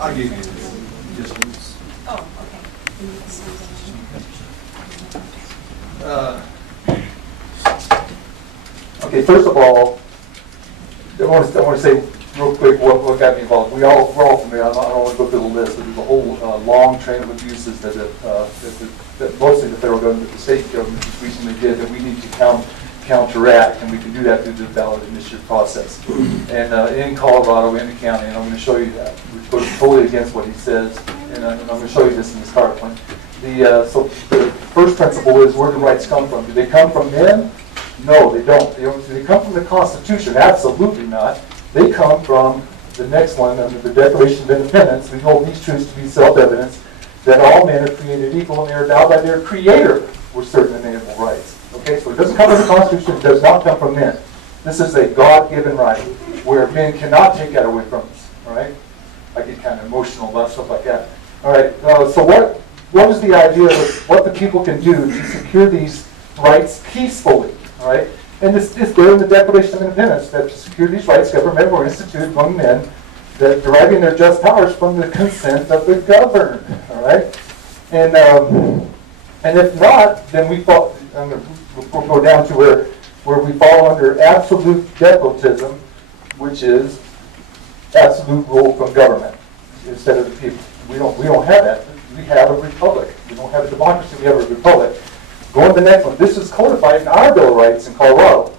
I'll give you just Oh, Okay, first of all, I want to say real quick what got me involved. We're all familiar. I don't want to go through the list, but there's a whole long train of abuses that mostly the federal government, the state government just recently did that we need to counteract, and we can do that through the ballot initiative process. And in Colorado, in the county, and I'm going to show you that, which goes totally against what he says, and I'm going to show you this in this PowerPoint. So the first principle is where do rights come from? Do they come from men? No, they don't. Do they come from the Constitution? Absolutely not. They come from the next one, under the Declaration of Independence. We hold these truths to be self-evident, that all men are created equal and they are endowed by their Creator with certain inalienable rights. Okay, so it doesn't come from the Constitution. It does not come from men. This is a God-given right where men cannot take that away from us. All right? I get kind of emotional about stuff like that. All right, so what is the idea of what the people can do to secure these rights peacefully? All right? And it's there in the Declaration of Independence that to secure these rights, government will institute among men that deriving their just powers from the consent of the governed. All right? And if not, then we fall. We'll go down to where we fall under absolute despotism, which is absolute rule from government instead of the people. We don't have that. We have a republic. We don't have a democracy. We have a republic. Going to the next one. This is codified in our Bill of Rights in Colorado.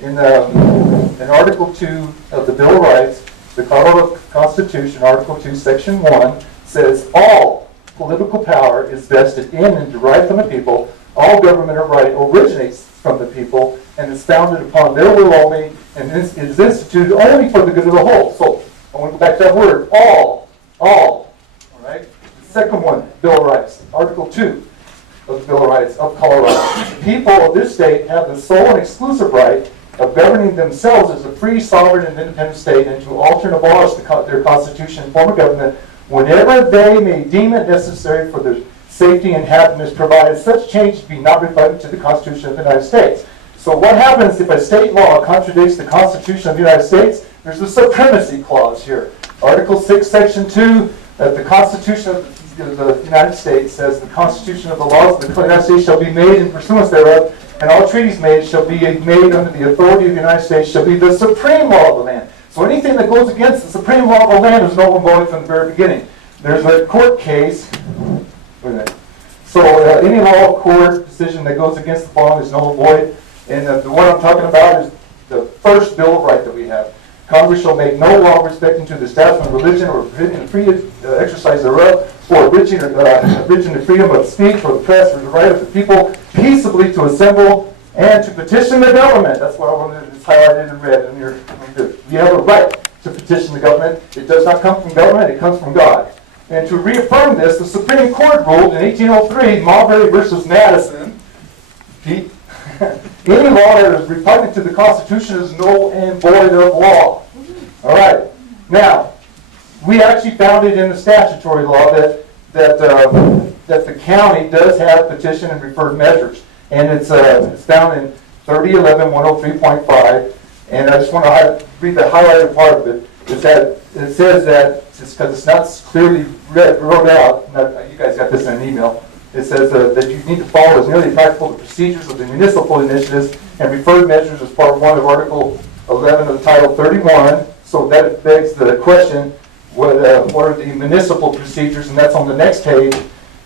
In Article 2 of the Bill of Rights, the Colorado Constitution, Article 2, Section 1, says all political power is vested in and derived from the people. All government or right originates from the people and is founded upon their will only and is instituted only for the good of the whole. So I want to go back to that word, all. All right? The second one, Bill of Rights, Article 2 of the Bill of Rights of Colorado. The people of this state have the sole and exclusive right of governing themselves as a free, sovereign, and independent state, and to alter and abolish their constitution and form of government whenever they may deem it necessary for their safety and happiness, provided such change be not repugnant to the Constitution of the United States. So what happens if a state law contradicts the Constitution of the United States? There's a supremacy clause here. Article 6, Section 2, that the Constitution of the United States says the Constitution of the laws of the United States shall be made in pursuance thereof, and all treaties made shall be made under the authority of the United States shall be the supreme law of the land. So anything that goes against the supreme law of the land is null and void from the very beginning. There's a court case. Wait a minute. So any law of court decision that goes against the law is null and void. And the one I'm talking about is the first Bill of Rights that we have. Congress shall make no law respecting to the establishment of religion or prohibiting the free exercise thereof, or abridging the freedom of speech or the press, or the right of the people peaceably to assemble and to petition the government. That's what I wanted to highlighted in red. And you have a right to petition the government. It does not come from government, it comes from God. And to reaffirm this, the Supreme Court ruled in 1803, Marbury versus Madison, any law that is repugnant to the Constitution is null and void of law. All right. Now, we actually found it in the statutory law that the county does have petition and referred measures, and it's found in 3011-103.5. And I just want to read the highlighted part of it. Is that it says that because it's not clearly wrote out. You guys got this in an email. It says that you need to follow as nearly practical the procedures of the municipal initiatives and referred measures as part 1 of Article 11 of the Title 31. So that begs the question, what are the municipal procedures? And that's on the next page.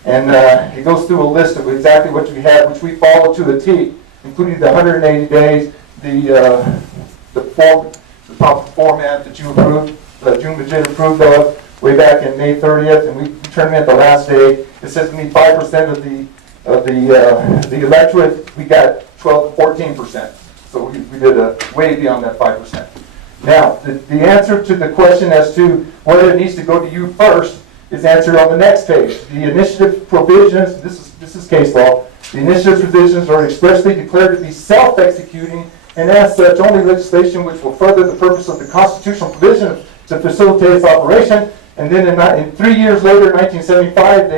And it goes through a list of exactly what we have, which we follow to a T, including the 180 days, the proper format that you approved, that June Majid approved of way back in May 30th, and we turned in the last day. It says we need 5% of the electorate. We got 12 to 14%. So we did way beyond that 5%. Now, the answer to the question as to whether it needs to go to you first is answered on the next page. The initiative provisions, this is case law, the initiative provisions are expressly declared to be self-executing, and as such, only legislation which will further the purpose of the constitutional provision to facilitate its operation. And then in 3 years later, in 1975,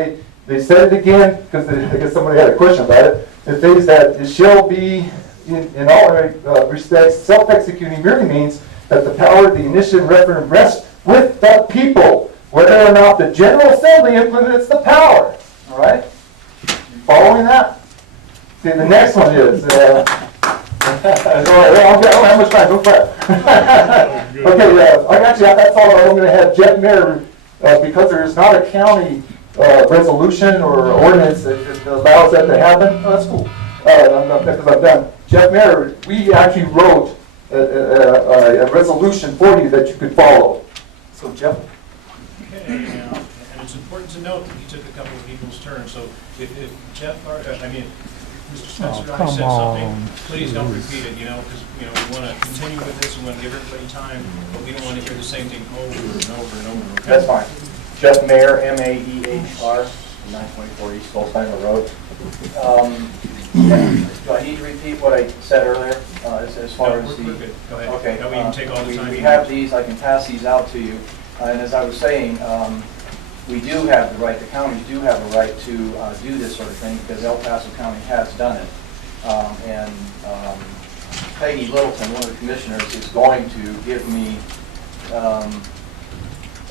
they said it again, because I guess somebody had a question about it. It says that it shall be, in all respects, self-executing merely means that the power of the initiative and referendum rests with the people. whether or not the General Assembly implements the power. All right? You following that? See, the next one is, I don't have much time, don't fret. Okay, that's all. I'm going to have Jeff Mayer, because there's not a county resolution or ordinance that allows that to happen. Oh, that's cool. Because I'm done. Jeff Mayer, we actually wrote a resolution for you that you could follow. So, Jeff. Okay, and it's important to note that he took a couple of people's turns. So if Jeff, Mr. Spencer already said something, please don't repeat it, because, we want to continue with this, we want to give everybody time, but we don't want to hear the same thing over and over and over. Okay? That's fine. Jeff Mayer, M-A-E-H-R, 924 East Goldsteiner Road. Do I need to repeat what I said earlier, as far as the... We're good. Go ahead. Okay. No, we can take all the time. We have these, I can pass these out to you. And as I was saying, we do have the right, the counties do have a right to do this sort of thing because El Paso County has done it. Peggy Littleton, one of the commissioners, is going to give me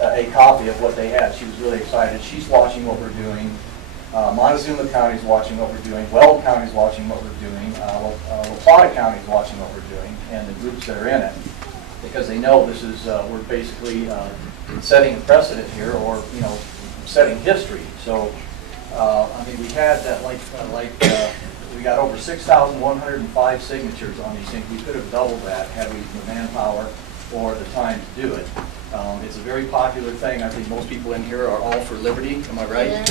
a copy of what they had. She was really excited. She's watching what we're doing. Montezuma County is watching what we're doing. Weld County is watching what we're doing. La Plata County is watching what we're doing, and the groups that are in it, because they know this is we're basically setting a precedent here, or setting history. So we had that we got over 6,105 signatures on these things. We could have doubled that had we the manpower or the time to do it. It's a very popular thing. I think most people in here are all for liberty. Am I right? And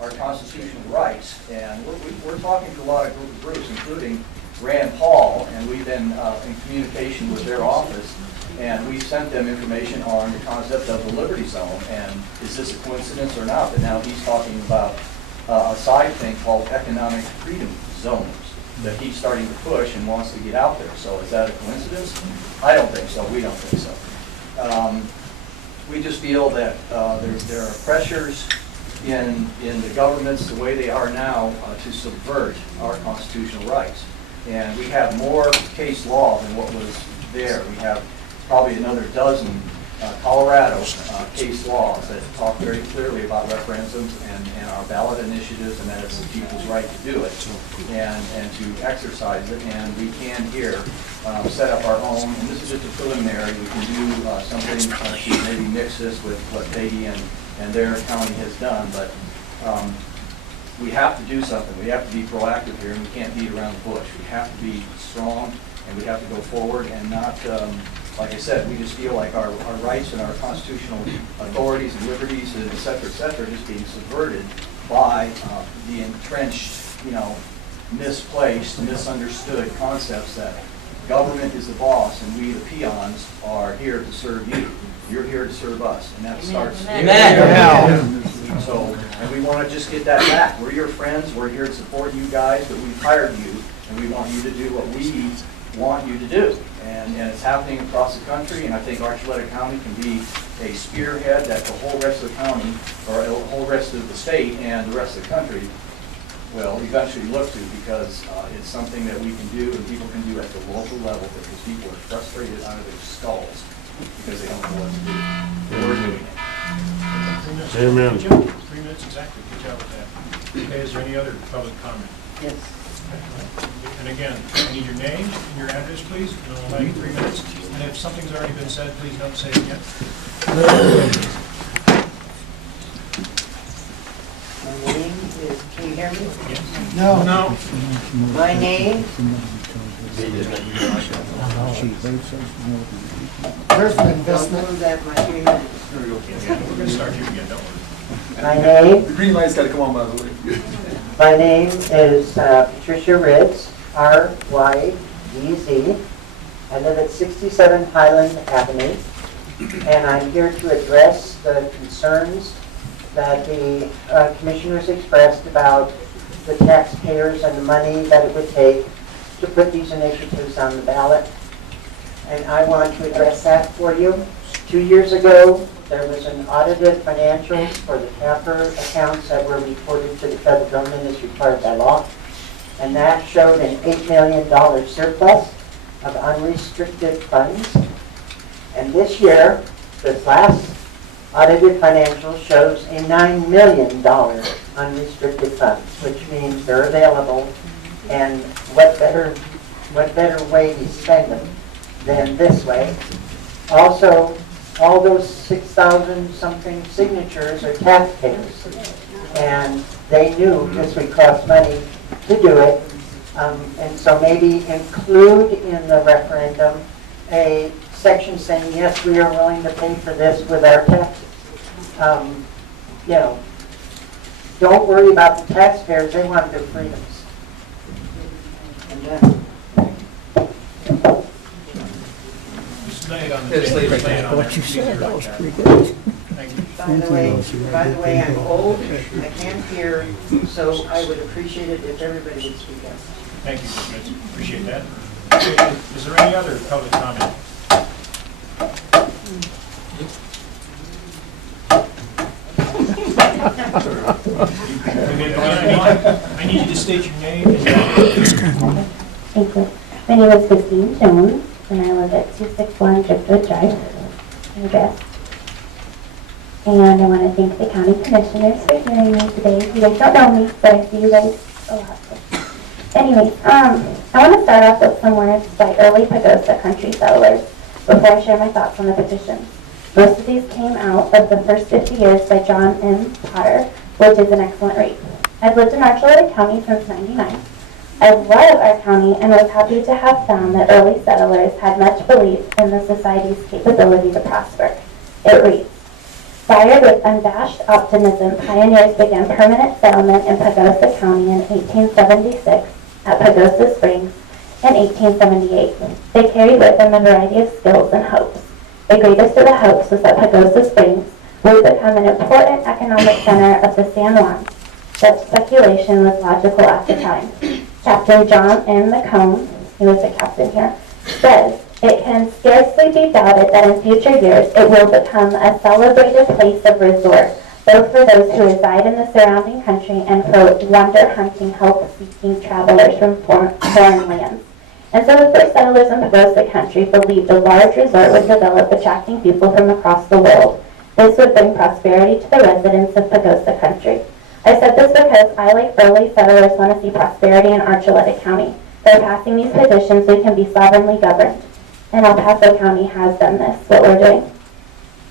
our constitutional rights. And we're talking to a lot of groups, including Rand Paul, and we've been in communication with their office, and we sent them information on the concept of the Liberty Zone, and is this a coincidence or not? But now he's talking about a side thing called economic freedom zones that he's starting to push and wants to get out there. So is that a coincidence? I don't think so. We don't think so. We just feel that there are pressures in the governments the way they are now to subvert our constitutional rights. And we have more case law than what was there. We have probably another dozen Colorado case laws that talk very clearly about referendums and our ballot initiatives, and that it's the people's right to do it and to exercise it. And we can here set up our own, and this is just a preliminary. We can do something to maybe mix this with what Peggy and their county has done, but we have to do something. We have to be proactive here, and we can't beat around the bush. We have to be strong, and we have to go forward and not, like I said, we just feel like our rights and our constitutional authorities and liberties, and et cetera, are just being subverted by the entrenched, misplaced, misunderstood concepts that government is the boss and we, the peons, are here to serve you. You're here to serve us, and that starts here. Amen. So, and we want to just get that back. We're your friends. We're here to support you guys, but we've hired you, and we want you to do what we want you to do. And it's happening across the country, and I think Archuleta County can be a spearhead that the whole rest of the county, or the whole rest of the state and the rest of the country will eventually look to, because it's something that we can do and people can do at the local level, because people are frustrated out of their skulls because they don't know what to do. We're doing it. 3 minutes. Amen. 3 minutes exactly. Good job with that. Okay, is there any other public comment? Yes. And again, I need your name and your address, please, and I'll allow you 3 minutes. And if something's already been said, please don't say it again. My name is, can you hear me? Yes. No. My name, Personal I'll investment. move that my 3 minutes. Yeah, we're going to start you again, don't worry. My name, The green light's got to come on, by the way. my name is Patricia Ritz, R-Y-D-Z. I live at 67 Highland Avenue, and I'm here to address the concerns that the commissioners expressed about the taxpayers and the money that it would take to put these initiatives on the ballot. And I want to address that for you. 2 years ago, there was an audited financials for the TAPR accounts that were reported to the federal government as required by law. And that showed an $8 million surplus of unrestricted funds And this year, this last audited financial shows a $9 million unrestricted funds, which means they're available. And what better way to spend them than this way? Also, all those 6,000 something signatures are taxpayers. And they knew this would cost money to do it. And so maybe include in the referendum a section saying, yes, we are willing to pay for this with our taxes. You know, don't worry about the taxpayers, they want their freedoms. And then, Just lay it on the Just leave it lay there. on What there. you Easier said, that like was that. pretty good. Thank you. By the way, I'm old, I can't hear, so I would appreciate it if everybody would speak up. Thank you, Ms. Mitz. Appreciate that. Is there any other public comment? I need you to state your name and Thank you. My name is Christine Jones, and I live at 261 Driftwood Drive, address. And I want to thank the county commissioners for hearing me today. You guys don't know me, but I see you guys a lot. Anyways, I want to start off with some words by early Pagosa country settlers before I share my thoughts on the petition. Most of these came out of the first 50 years by John M. Potter, which is an excellent read. I've lived in Archuleta County since '99. I love our county and was happy to have found that early settlers had much belief in the society's capability to prosper. It reads, fired with unabashed optimism, pioneers began permanent settlement in Pagosa County in 1876 at Pagosa Springs in 1878. They carried with them a variety of skills and hopes. The greatest of the hopes was that Pagosa Springs would become an important economic center of the San Juan. Such speculation was logical at the time. Captain John M. McComb, he was the captain here, says, it can scarcely be doubted that in future years it will become a celebrated place of resort, both for those who reside in the surrounding country and for wonder-hunting, health-seeking travelers from foreign lands. And so the first settlers in Pagosa country believed a large resort would develop, attracting people from across the world. This would bring prosperity to the residents of Pagosa country. I said this because I, like early settlers, want to see prosperity in Archuleta County. By passing these petitions, we can be sovereignly governed. And El Paso County has done this, what we're doing.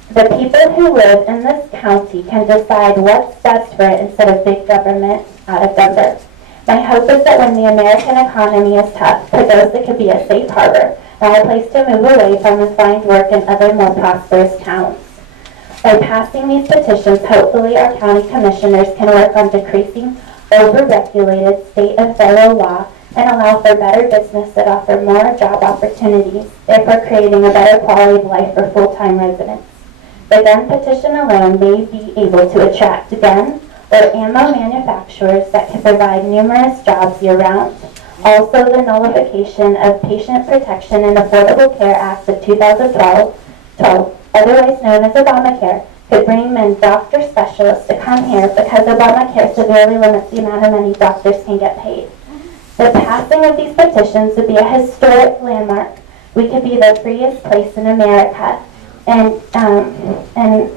The people who live in this county can decide what's best for it instead of big government out of Denver. My hope is that when the American economy is tough, Pagosa could be a safe harbor, not a place to move away from and find work in other more prosperous towns. By passing these petitions, hopefully our county commissioners can work on decreasing over-regulated state and federal law and allow for better business that offer more job opportunities, therefore creating a better quality of life for full-time residents. The gun petition alone may be able to attract gun or ammo manufacturers that can provide numerous jobs year-round. Also, the nullification of Patient Protection and Affordable Care Act of 2012, otherwise known as Obamacare, could bring in doctor specialists to come here because Obamacare severely limits the amount of money doctors can get paid. The passing of these petitions would be a historic landmark. We could be the freest place in America, and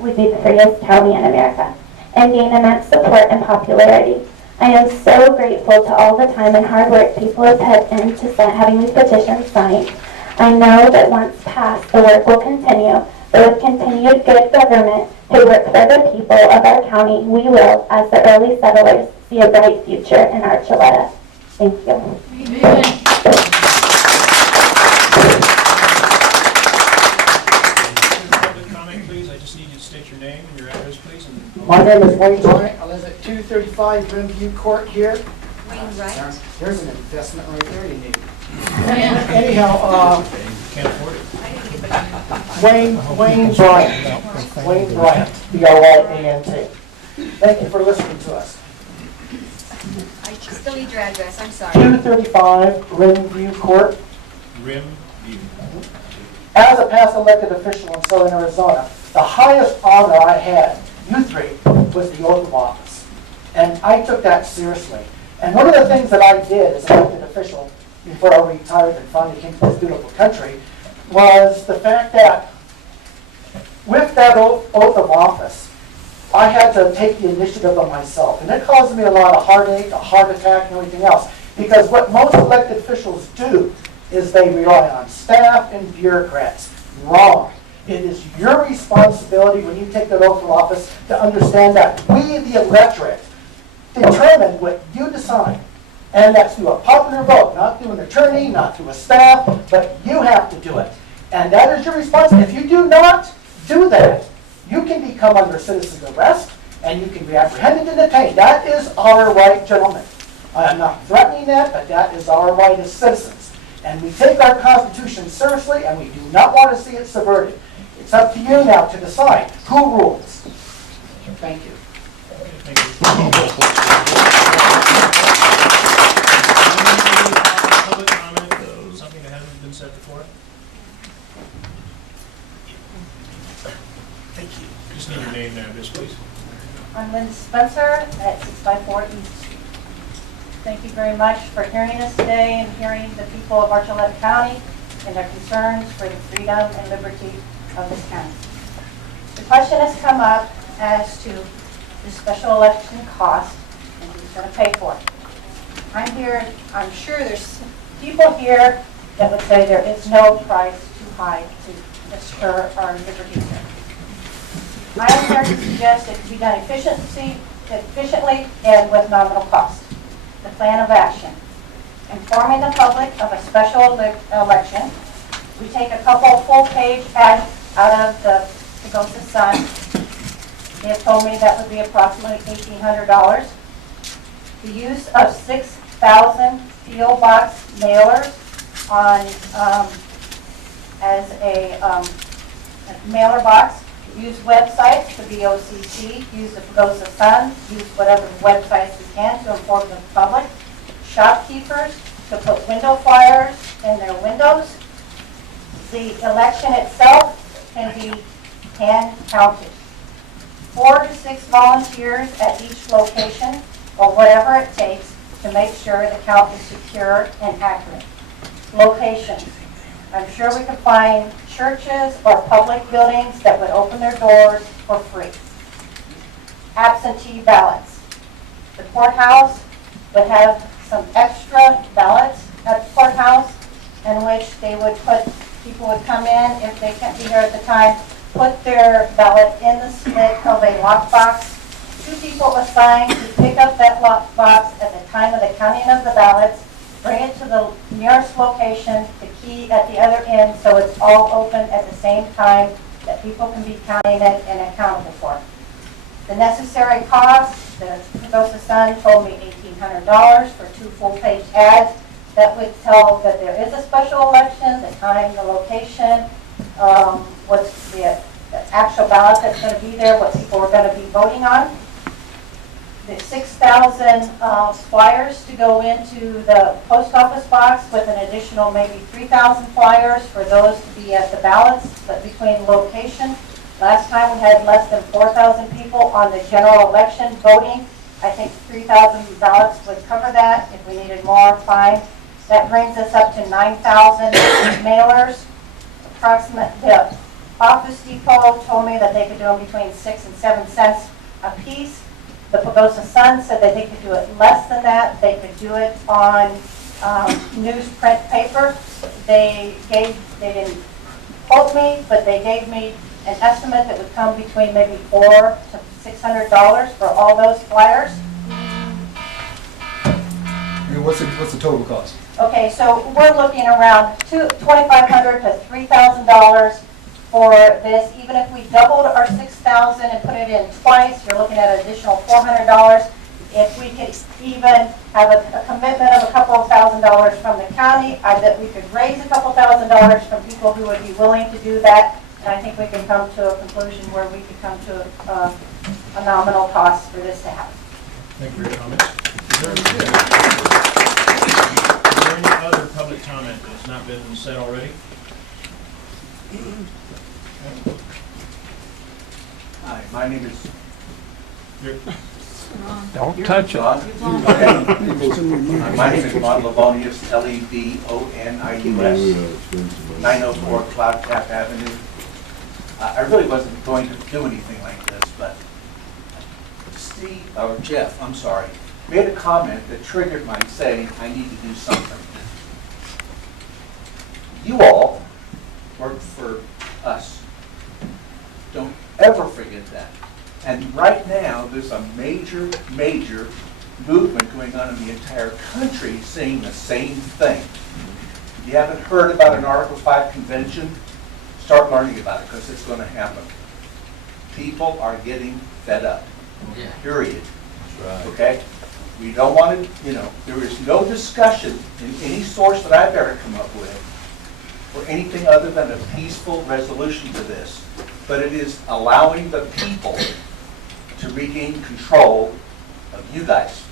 we'd be the freest county in America, and gain immense support and popularity. I am so grateful to all the time and hard work people have put into having these petitions signed. I know that once passed, the work will continue, but with continued good government who work for the people of our county, we will, as the early settlers, see a bright future in Archuleta. Thank you. public comment, please. I just need you to state your name and your address, please. My name is Wayne Bryant. I live at 235 Grimview Court here. Wayne Wright. There's an investment right there you need. Anyhow, Can't afford it. Wayne Bryant. Wayne Bryant, B-R-Y-A-N-T. Thank you for listening to us. I still need your address, I'm sorry. 235 Grimview Court. Rim View. As a past elected official in Southern Arizona, the highest honor I had, youth rate, was the oath of office. And I took that seriously. And one of the things that I did as an elected official before I retired and finally came to this beautiful country was the fact that with that oath of office, I had to take the initiative on myself. And it caused me a lot of heartache, a heart attack, and everything else. Because what most elected officials do is they rely on staff and bureaucrats. Wrong. It is your responsibility when you take that oath of office to understand that we, the electorate, determine what you decide. And that's through a popular vote, not through an attorney, not through a staff, but you have to do it. And that is your responsibility. If you do not do that, you can become under citizen arrest, and you can be apprehended and detained. That is our right, gentlemen. I am not threatening that, but that is our right as citizens. And we take our Constitution seriously, and we do not want to see it subverted. It's up to you now to decide who rules. Thank you. Thank you. Public comment, something that hasn't been said before? Thank you. Just need your name there, miss, please. I'm Linda Spencer at 654 East Street. Thank you very much for hearing us today and hearing the people of Archuleta County and their concerns for the freedom and liberty of this county. The question has come up as to the special election cost and who's going to pay for it. I'm sure there's people here that would say there is no price too high to assure our liberties here. I am here to suggest it can be done efficiently and with nominal cost. The plan of action. Informing the public of a special election. We take a couple full-page ads out of the Pagosa Sun. They have told me that would be approximately $1,800. The use of 6,000 P.O. Box mailers on as a mailer box. Use websites, the VOCC, use the Pagosa Sun, use whatever websites we can to inform the public. Shopkeepers to put window flyers in their windows. The election itself can be hand counted. 4 to 6 volunteers at each location, or whatever it takes to make sure the count is secure and accurate. Location. I'm sure we could find churches or public buildings that would open their doors for free. Absentee ballots. The courthouse would have some extra ballots at the courthouse in which they would put, people would come in if they can't be here at the time, put their ballot in the slit of a lockbox. 2 people assigned to pick up that lockbox at the time of the counting of the ballots, bring it to the nearest location, the key at the other end, so it's all open at the same time that people can be counting it and accountable for it. The necessary costs, the Pagosa Sun told me $1,800 for 2 full-page ads that would tell that there is a special election, the time, the location, what's the actual ballot that's going to be there, what people are going to be voting on. The 6,000 flyers to go into the post office box with an additional maybe 3,000 flyers for those to be at the ballots, but between location. Last time we had less than 4,000 people on the general election voting. I think 3,000 ballots would cover that. If we needed more, fine. That brings us up to 9,000 mailers. The Office Depot told me that they could do them between 6 and 7 cents a piece. The Pagosa Sun said that they could do it less than that. They could do it on newsprint paper. They didn't quote me, but they gave me an estimate that would come between maybe $400 to $600 for all those flyers. And what's the total cost? Okay, so we're looking around $2,500 to $3,000 for this. Even if we doubled our 6,000 and put it in twice, you're looking at an additional $400. If we could even have a commitment of a couple of $1,000s from the county, I bet we could raise a couple $1,000s from people who would be willing to do that. And I think we can come to a conclusion where we could come to a nominal cost for this to happen. Thank you for your comments. Is there any other public comment that has not been said already? Hi, my name is Don't touch it. Ron. My name is Ron Livonius, Lebonius, 904 Cloud Cap Avenue. I really wasn't going to do anything like this, but Steve, or Jeff, I'm sorry, made a comment that triggered my saying I need to do something. You all work for us. Don't ever forget that. And right now, there's a major, major movement going on in the entire country saying the same thing. If you haven't heard about an Article 5 convention, start learning about it, because it's going to happen. People are getting fed up. Period. That's right. Okay? We don't want to, there is no discussion in any source that I've ever come up with for anything other than a peaceful resolution to this. But it is allowing the people to regain control of you guys,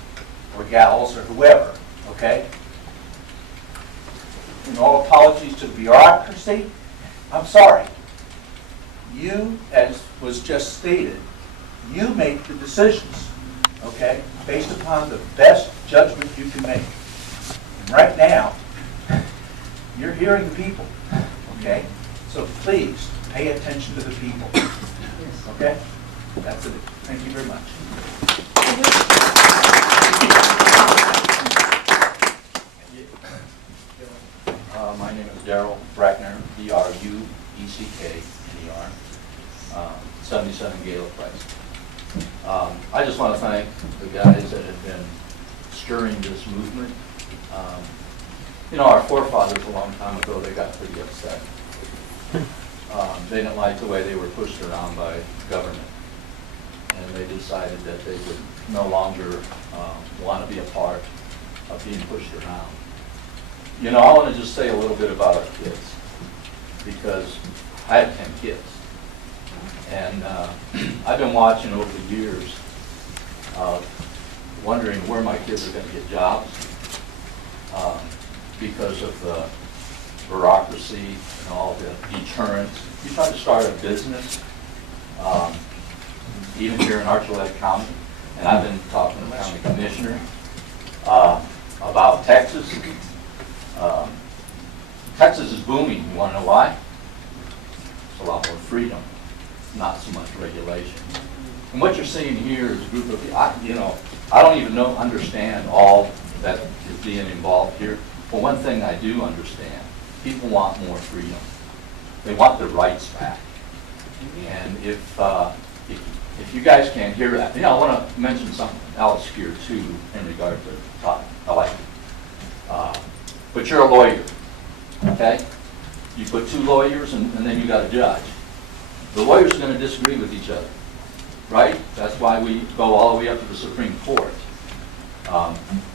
or gals, or whoever, okay? And all apologies to the bureaucracy, I'm sorry. You, as was just stated, you make the decisions, okay, based upon the best judgment you can make. And right now, you're hearing the people, okay? So please, pay attention to the people, okay? That's it. Thank you very much. My name is Daryl Brackner, B-R-U-E-C-K-N-E-R, 77 Gala Place. I just want to thank the guys that have been stirring this movement. Our forefathers a long time ago, they got pretty upset. They didn't like the way they were pushed around by government. And they decided that they would no longer want to be a part of being pushed around. I want to just say a little bit about our kids, because I have 10 kids. And I've been watching over the years, wondering where my kids are going to get jobs because of the bureaucracy and all the deterrents. You try to start a business, even here in Archuleta County, and I've been talking to the county commissioner about Texas. Texas is booming. You want to know why? It's a lot more freedom, not so much regulation. And what you're seeing here is a group of, I don't even understand all that is being involved here. But one thing I do understand, people want more freedom. They want their rights back. And if you guys can't hear that, I want to mention something else here too in regard to Todd. I like it. But you're a lawyer, okay? You put two lawyers and then you got a judge. The lawyers are going to disagree with each other, right? That's why we go all the way up to the Supreme Court.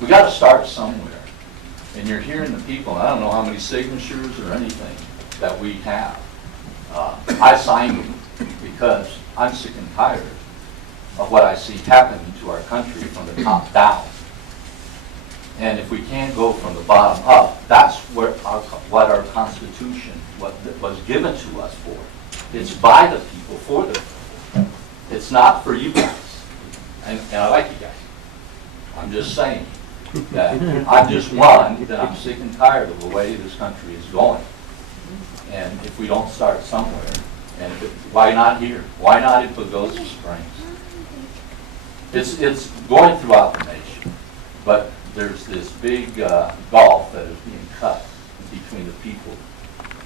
We got to start somewhere. And you're hearing the people. I don't know how many signatures or anything that we have. I signed them because I'm sick and tired of what I see happening to our country from the top down. And if we can't go from the bottom up, that's what our Constitution was given to us for. It's by the people, for the people. It's not for you guys. And I like you guys. I'm just saying that I'm just one, that I'm sick and tired of the way this country is going. And if we don't start somewhere, and why not here? Why not in Pagosa Springs? It's going throughout the nation, but there's this big gulf that is being cut between the people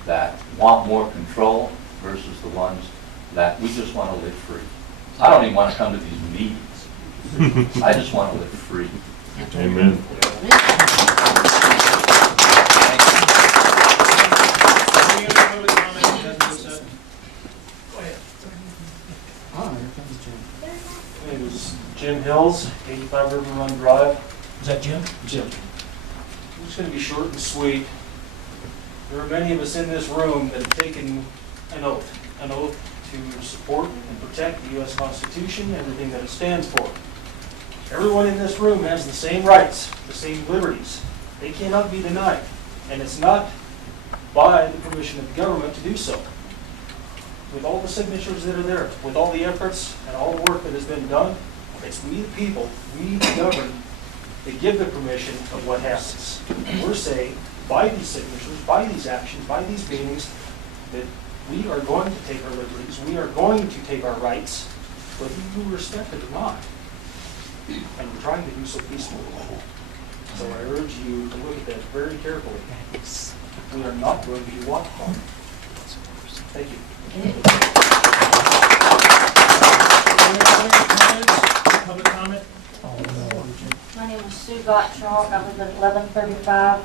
that want more control versus the ones that we just want to live free. I don't even want to come to these meetings. I just want to live free. Amen. Any other public comment? Go ahead. My name is Jim Hills, 85 River Run Drive. Is that Jim? Jim. I'm just going to be short and sweet. There are many of us in this room that have taken an oath to support and protect the U.S. Constitution, everything that it stands for. Everyone in this room has the same rights, the same liberties. They cannot be denied. And it's not by the permission of the government to do so. With all the signatures that are there, with all the efforts and all the work that has been done, it's we the people, we the government, that give the permission of what happens. And we're saying, by these signatures, by these actions, by these meetings, that We are going to take our liberties, we are going to take our rights, whether you respect it or not. And we're trying to do so peacefully. So I urge you to look at that very carefully. We are not going to be walked on. Thank you. Public comment? My name is Sue Gottschalk. I live at 1135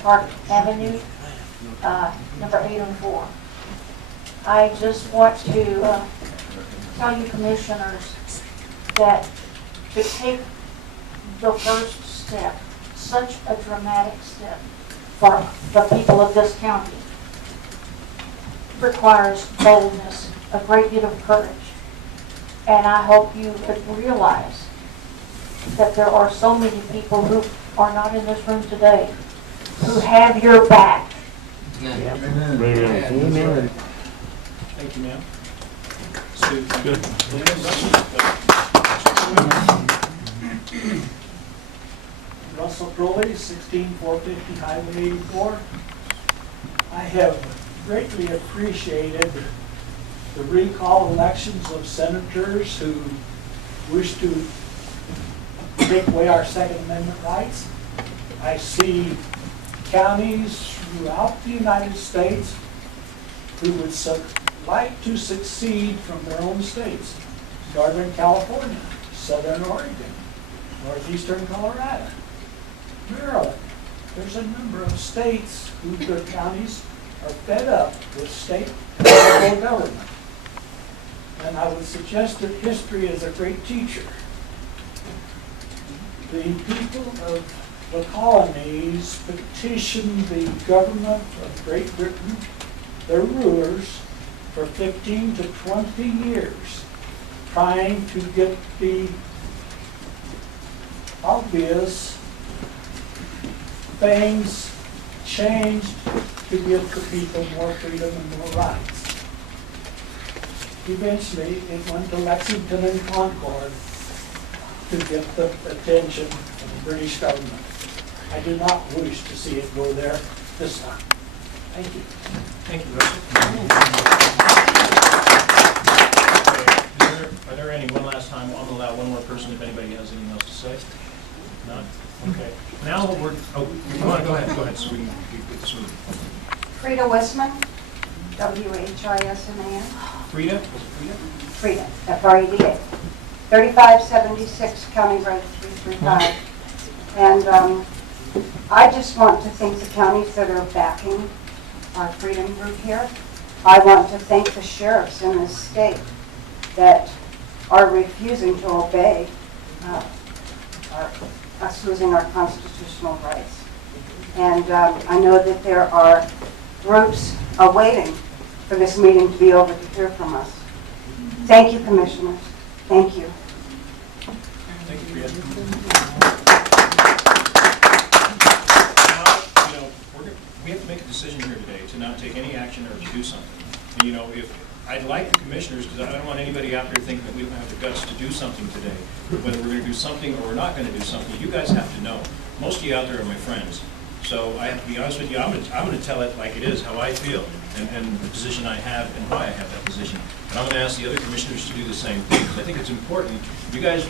Park Avenue, number 804. I just want to tell you commissioners that to take the first step, such a dramatic step for the people of this county, requires boldness, a great deal of courage. And I hope you could realize that there are so many people who are not in this room today who have your back. Amen. Thank you, ma'am. Sue, good. Russell Crowley, 16450 Highway 84. I have greatly appreciated the recall elections of senators who wish to take away our Second Amendment rights. I see counties throughout the United States who would like to succeed from their own states. Northern California, Southern Oregon, Northeastern Colorado, Maryland. There's a number of states who their counties are fed up with state and local government. And I would suggest that history is a great teacher. The people of the colonies petitioned the government of Great Britain, their rulers, for 15 to 20 years, trying to get the obvious things changed to give the people more freedom and more rights. Eventually, it went to Lexington and Concord to get the attention of the British government. I do not wish to see it go there this time. Thank you. Thank you, Russell. Are there any, one last time, I'm going to allow one more person if anybody has anything else to say? None? Okay. Now we're, oh, you want to go ahead, so we can get this moving. Frida Westman, W-H-I-S-M-A-N. Frida? Was it Frida? Frida, F-R-E-D-A. 3576 County Road 335. And I just want to thank the counties that are backing our freedom group here. I want to thank the sheriffs in this state that are refusing to obey us losing our constitutional rights. And I know that there are groups awaiting for this meeting to be over to hear from us. Thank you, commissioners. Thank you. Thank you, Frida. Now, we have to make a decision here today to not take any action or to do something. And, if I'd like the commissioners, because I don't want anybody out there thinking that we don't have the guts to do something today, whether we're going to do something or we're not going to do something, you guys have to know. Most of you out there are my friends. So I have to be honest with you, I'm going to tell it like it is, how I feel, and the position I have and why I have that position. And I'm going to ask the other commissioners to do the same thing, because I think it's important. You guys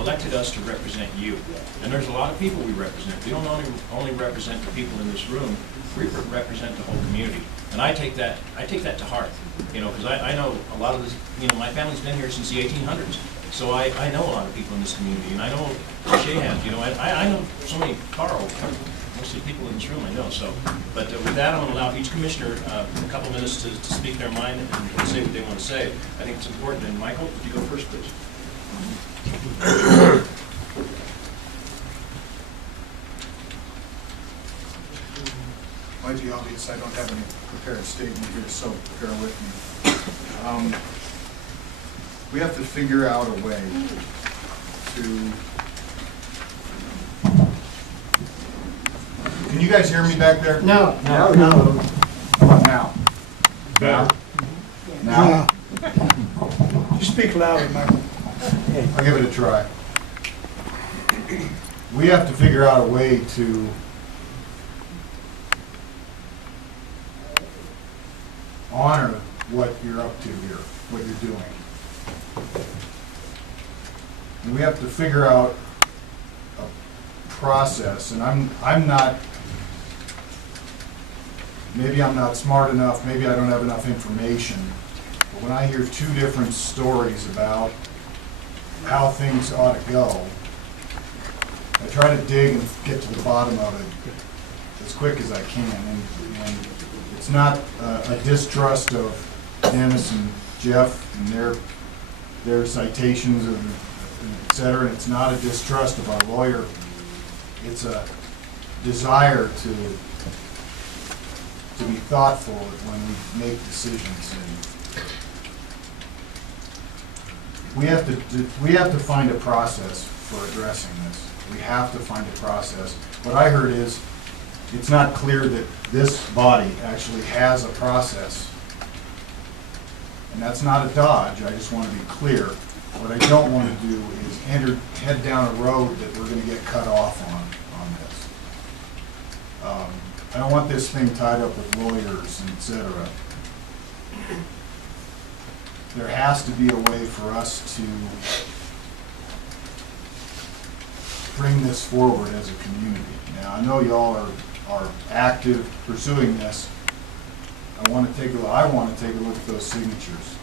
elected us to represent you. And there's a lot of people we represent. We don't only represent the people in this room, we represent the whole community. And I take that to heart, because I know a lot of this, my family's been here since the 1800s. So I know a lot of people in this community, and I know Shayhans, I know so many, Carl, most of the people in this room I know. So, but with that, I'm going to allow each commissioner a couple minutes to speak their mind and say what they want to say. I think it's important. And Michael, if you go first, please. Might be obvious, I don't have any prepared statement here, so bear with me. We have to figure out a way to... Can you guys hear me back there? No. How about now? Better? Now? You speak louder, Michael. I'll give it a try. We have to figure out a way to honor what you're up to here, what you're doing. And we have to figure out a process, and I'm not, maybe I'm not smart enough, maybe I don't have enough information, but when I hear two different stories about how things ought to go, I try to dig and get to the bottom of it as quick as I can. And it's not a distrust of Dennis and Jeff and their citations and et cetera. It's not a distrust of our lawyer. It's a desire to be thoughtful when we make decisions. And we have to find a process for addressing this. We have to find a process. What I heard is, it's not clear that this body actually has a process. And that's not a dodge, I just want to be clear. What I don't want to do is head down a road that we're going to get cut off on this. I don't want this thing tied up with lawyers and et cetera. There has to be a way for us to bring this forward as a community. Now, I know y'all are active pursuing this. I want to take a look at those signatures.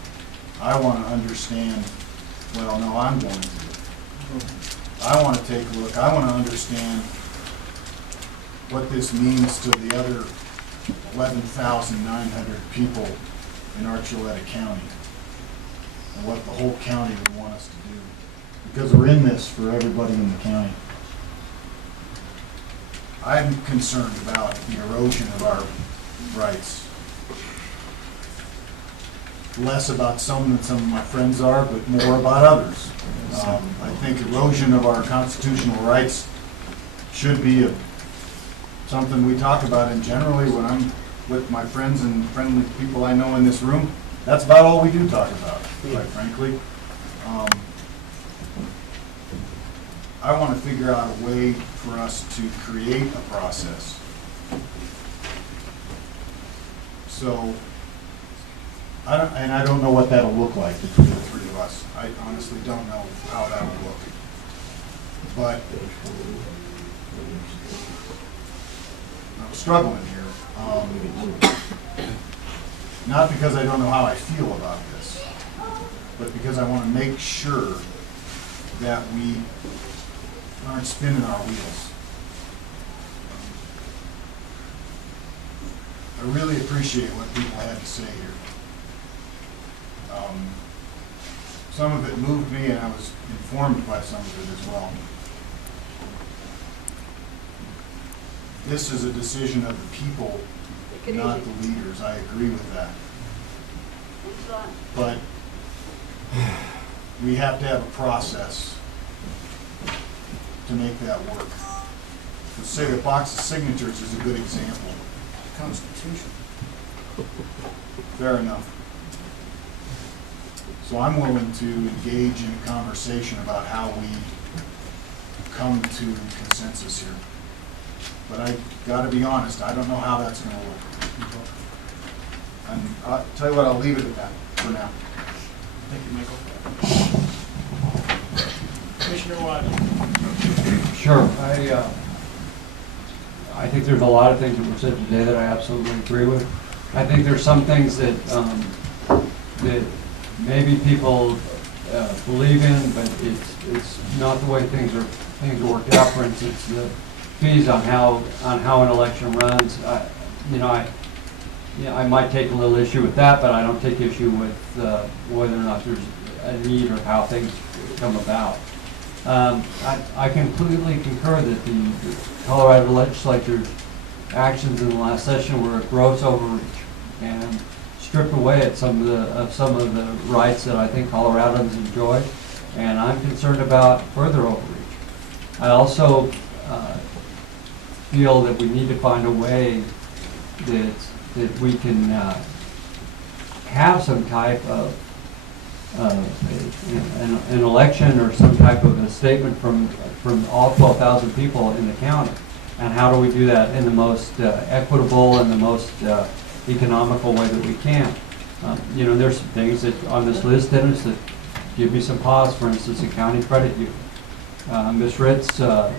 I want to understand, well, no, I'm going to. I want to take a look. I want to understand what this means to the other 11,900 people in Archuleta County and what the whole county would want us to do. Because we're in this for everybody in the county. I'm concerned about the erosion of our rights. Less about some than some of my friends are, but more about others. I think erosion of our constitutional rights should be something we talk about, and generally when I'm with my friends and friendly people I know in this room, that's about all we do talk about, quite frankly. I want to figure out a way for us to create a process. So, I don't know what that'll look like between the three of us. I honestly don't know how that'll look. But I'm struggling here. Not because I don't know how I feel about this, but because I want to make sure that we aren't spinning our wheels. I really appreciate what people had to say here. Some of it moved me, and I was informed by some of it as well. This is a decision of the people, not the leaders. I agree with that. But we have to have a process to make that work. Let's say the box of signatures is a good example. Constitution. Fair enough. So I'm willing to engage in a conversation about how we come to consensus here. But I gotta be honest, I don't know how that's gonna work. And I'll tell you what, I'll leave it at that for now. Thank you, Michael. Commissioner Watt. Sure. I think there's a lot of things that were said today that I absolutely agree with. I think there's some things that that maybe people believe in, but it's not the way things are worked out. For instance, the fees on how an election runs. I might take a little issue with that, but I don't take issue with whether or not there's a need or how things come about. I completely concur that the Colorado legislature's actions in the last session were a gross overreach and stripped away at some of the rights that I think Coloradans enjoy, and I'm concerned about further overreach. I also feel that we need to find a way that we can have some type of an election or some type of a statement from all 12,000 people in the county. And how do we do that in the most equitable and the most economical way that we can? you know, there's some things that on this list that give me some pause. For instance, the county credit union. Ms. Ritz, her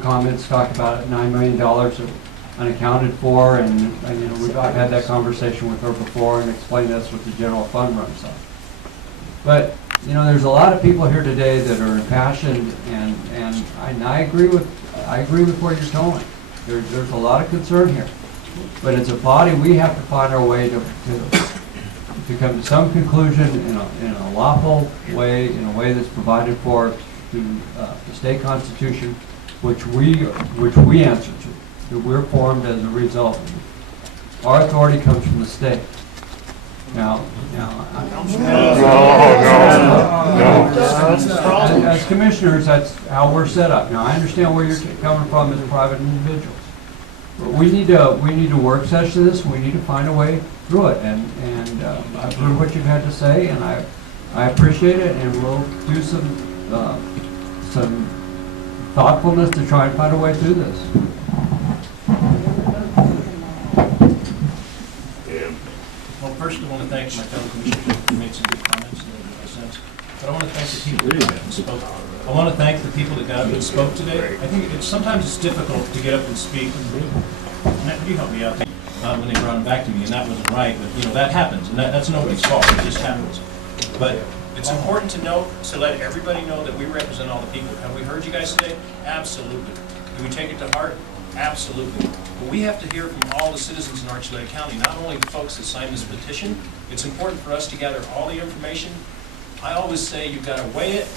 comments talked about $9 million unaccounted for, and you know, I've had that conversation with her before and explained that's what the general fund runs on. But you know, there's a lot of people here today that are impassioned, and I agree with what you're telling. There's a lot of concern here, but as a body, we have to find our way to come to some conclusion in a lawful way, in a way that's provided for through the state constitution, which we answer to. That we're formed as a result. Our authority comes from the state. Now, as commissioners, that's how we're set up. Now, I understand where you're coming from as private individuals, but we need to work session this. We need to find a way through it. And I've heard what you've had to say, and I appreciate it. And we'll do some thoughtfulness to try and find a way through this. Well, first I want to thank my fellow commissioners who made some good comments in my sense. But I want to thank the people that got up and spoke. I want to thank the people that got up and spoke today. I think sometimes it's difficult to get up and speak. And you helped me out when they brought him back to me, and that wasn't right. But you know, that happens, and that's nobody's fault. It just happens. But it's important to note, to let everybody know that we represent all the people. Have we heard you guys today? Absolutely. Do we take it to heart? Absolutely. But we have to hear from all the citizens in Archuleta County, not only the folks that signed this petition. It's important for us to gather all the information. I always say you've got to weigh it,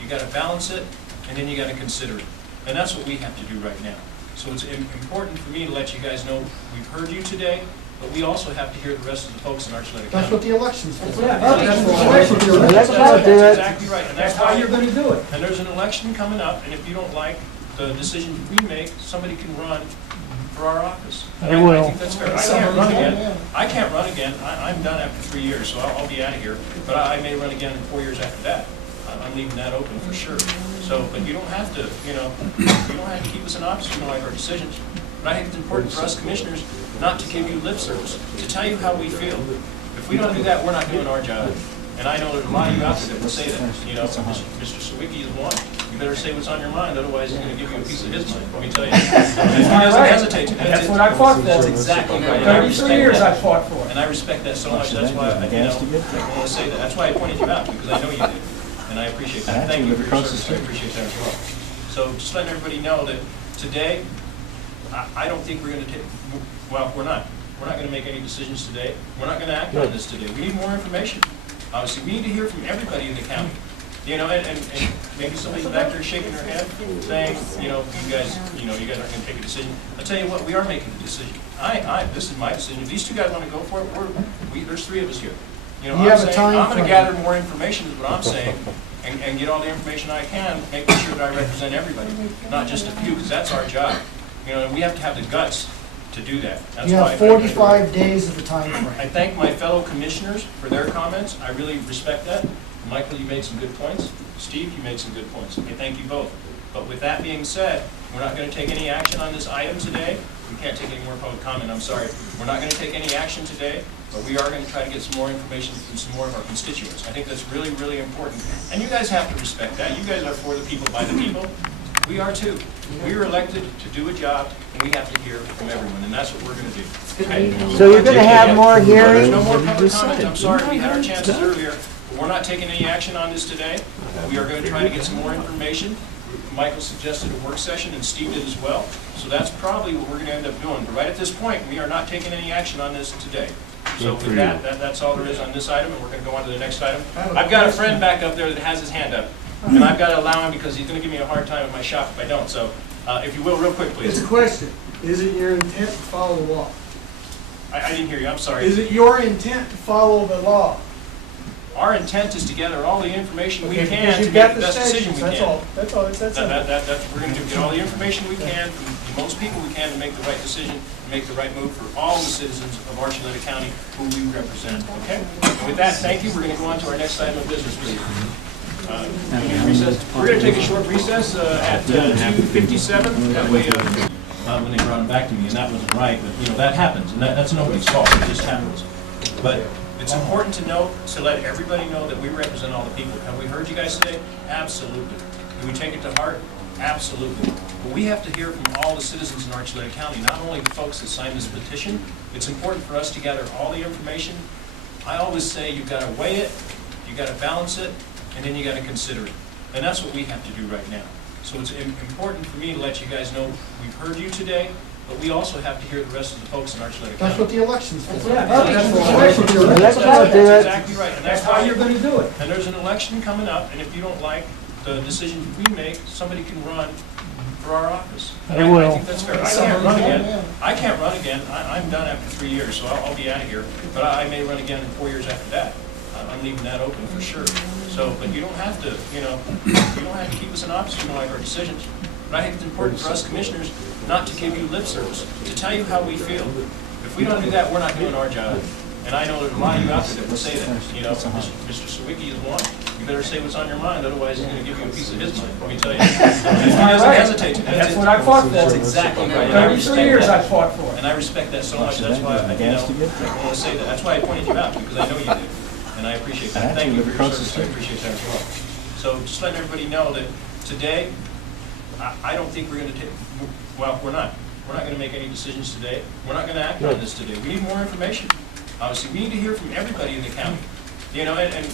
you've got to balance it, and then you got to consider it. And that's what we have to do right now. So it's important for me to let you guys know we've heard you today, but we also have to hear the rest of the folks in Archuleta County. That's what the election's for. That's exactly right. And that's how you're going to do it. And there's an election coming up, and if you don't like the decision we make, somebody can run for our office. I think that's fair. I can't run again. I'm done after 3 years, so I'll be out of here. But I may run again in 4 years after that. I'm leaving that open for sure. So, but you don't have to, you know, you don't have to keep us in office if you don't like our decisions. But I think it's important for us commissioners not to give you lip service, to tell you how we feel. If we don't do that, we're not doing our job. And I know there's a lot of you out there that will say that. You know, Mr. Sawicki is one. You better say what's on your mind, otherwise he's going to give you a piece of his mind. Let me tell you. He doesn't hesitate to. That's what I fought for. That's exactly right. 33 years I fought for it. And I respect that so much. That's why I want to say that. That's why I pointed you out, because I know you did. And I appreciate that. Thank you for your service. I appreciate that as well. So just letting everybody know that today, I don't think we're going to take, well, we're not. We're not going to make any decisions today. We're not going to act on this today. We need more information. Obviously, we need to hear from everybody in the county. You know, and maybe somebody's back there shaking their head, saying, you guys aren't going to take a decision. I'll tell you what, we are making a decision. This is my decision. If these two guys want to go for it, there's three of us here. You know, I'm going to gather more information is what I'm saying, and get all the information I can, making sure that I represent everybody, not just a few, because that's our job. You know, and we have to have the guts to do that. That's You why have 45 days of the time frame. I thank my fellow commissioners for their comments. I really respect that. Michael, you made some good points. Steve, you made some good points. I thank you both. But with that being said, we're not going to take any action on this item today. We can't take any more public comment, I'm sorry. We're not going to take any action today, but we are going to try to get some more information from some more of our constituents. I think that's really, really important. And you guys have to respect that. You guys are for the people, by the people. We are too. We are elected to do a job, and we have to hear from everyone, and that's what we're going to do. Okay? So you're going to have more hearings? There's no more public comment. I'm sorry, we had our chances earlier. We're not taking any action on this today. We are going to try to get some more information. Michael suggested a work session, and Steve did as well. So that's probably what we're going to end up doing. But right at this point, we are not taking any action on this today. So with that, that's all there is on this item, and we're going to go on to the next item. I've got a friend back up there that has his hand up, and I've got to allow him because he's going to give me a hard time in my shop if I don't. So if you will, real quick, please. It's a question. Is it your intent to follow the law? I didn't hear you. I'm sorry. Is it your intent to follow the law? Our intent is to gather all the information we Okay, can because to you've make got the the best decision we stations, can. That's all. It's that simple. That's what we're going to do. Get all the information we can from the most people we can to make the right decision, to make the right move for all the citizens of Archuleta County who we represent. Okay? And with that, thank you. We're going to go on to our next item of business, please. We're going to take a short recess at 2:57. That way, when they brought him back to me, and that wasn't right. But that happens, and that's nobody's fault. It just happens. But it's important to note, to let everybody know that we represent all the people. Have we heard you guys today? Absolutely. Do we take it to heart? Absolutely. But we have to hear from all the citizens in Archuleta County, not only the folks that signed this petition. It's important for us to gather all the information. I always say you've got to weigh it, you've got to balance it, and then you got to consider it. And that's what we have to do right now. So it's important for me to let you guys know we've heard you today, but we also have to hear the rest of the folks in Archuleta County. That's what the election's for. That's exactly right. And That's how you're going to do it. And there's an election coming up, and if you don't like the decisions we make, somebody can run for our office. And I think that's fair. I can't run again. I can't run again. I'm done after 3 years, so I'll be out of here. But I may run again in 4 years after that. I'm leaving that open for sure. So, but you don't have to, you don't have to keep us in office if you don't like our decisions. But I think it's important for us commissioners not to give you lip service, to tell you how we feel. If we don't do that, we're not doing our job. And I know there's a lot of you out there that will say that. Mr. Sawicki is one. You better say what's on your mind, otherwise he's going to give you a piece of his mind. Let me tell you. He doesn't hesitate to. That's what I fought for. That's exactly right. 33 years I fought for it. And I respect that so much. That's why I want to say that. That's why I pointed you out, because I know you do. And I appreciate that. Thank you for your service. I appreciate that as well. So just letting everybody know that today, I don't think we're going to take, well, we're not. We're not going to make any decisions today. We're not going to act on this today. We need more information. Obviously, we need to hear from everybody in the county. And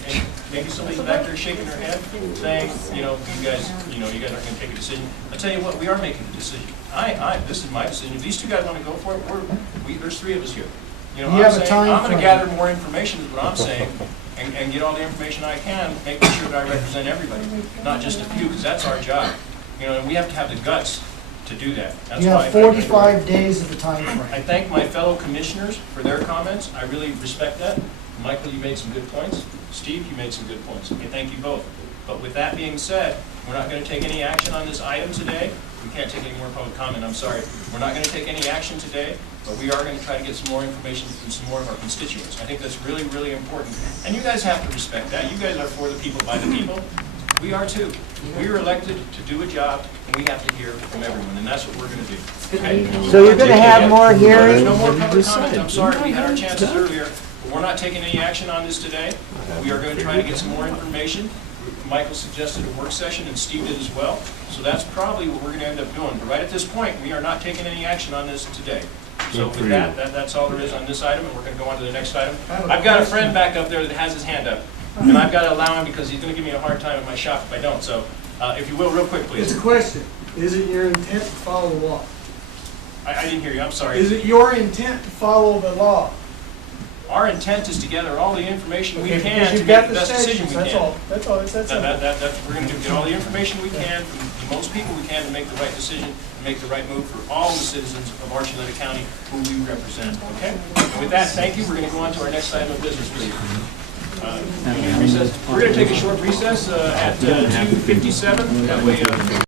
maybe somebody's back there shaking their head, saying, you guys aren't going to take a decision. I tell you what, we are making a decision. This is my decision. If these two guys want to go for it, there's 3 of us here. I'm going to gather more information is what I'm saying, and get all the information I can, making sure that I represent everybody, not just a few, because that's our job. And we have to have the guts to do that. That's You have 45 days of the time frame. I thank my fellow commissioners for their comments. I really respect that. Michael, you made some good points. Steve, you made some good points. I thank you both. But with that being said, we're not going to take any action on this item today. We can't take any more public comment, I'm sorry. We're not going to take any action today, but we are going to try to get some more information from some more of our constituents. I think that's really, really important. And you guys have to respect that. You guys are for the people, by the people. We are too. We are elected to do a job, and we have to hear from everyone, and that's what we're going to do. Okay? So you're going to have more hearings? There's no more public comment. I'm sorry, we had our chances earlier, but we're not taking any action on this today. We are going to try to get some more information. Michael suggested a work session, and Steve did as well. So that's probably what we're going to end up doing. But right at this point, we are not taking any action on this today. So with that's all there is on this item, and we're going to go on to the next item. I've got a friend back up there that has his hand up, and I've got to allow him because he's going to give me a hard time at my shop if I don't. So if you will, real quick, please. It's a question. Is it your intent to follow the law? I didn't hear you. I'm sorry. Is it your intent to follow the law? Our intent is to gather all the information we Okay, can because to you've make got the the best decision we statutes, can. That's all. It's that simple. That's what we're going to do. Get all the information we can from the most people we can to make the right decision, to make the right move for all the citizens of Archuleta County who we represent. Okay? And with that, thank you. We're going to go on to our next item of business, please. We're going to take a short recess at 2:57. That way.